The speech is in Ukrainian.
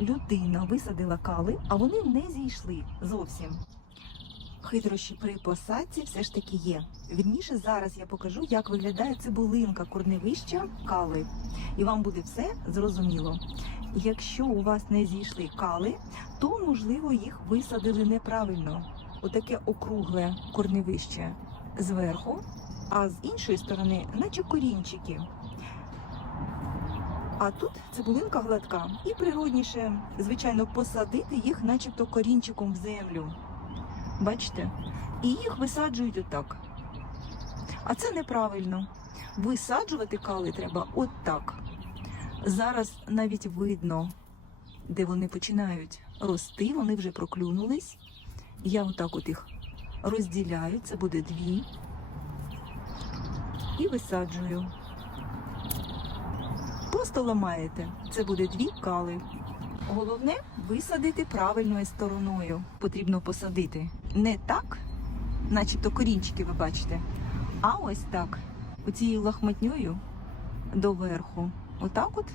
людина висадила кали, а вони не зійшли зовсім. Хитрощі при посадці все ж таки є. Вірніше, зараз я покажу, як виглядає цибулинка корневища кали. І вам буде все зрозуміло. Якщо у вас не зійшли кали, то можливо їх висадили неправильно. Отаке округле корневище зверху, а з іншої сторони, наче корінчики. А тут цибулинка гладка і природніше, звичайно, посадити їх, начебто корінчиком в землю. Бачите? І їх висаджують отак. А це неправильно. Висаджувати кали треба отак. Зараз навіть видно, де вони починають рости, вони вже проклюнулись. Я отак от їх розділяю, це буде дві. І висаджую. Просто ламаєте. Це буде дві кали. Головне висадити правильною стороною. Потрібно посадити не так, начебто корінчики ви бачите, а ось так. Оцією лахматньою доверху. Отак от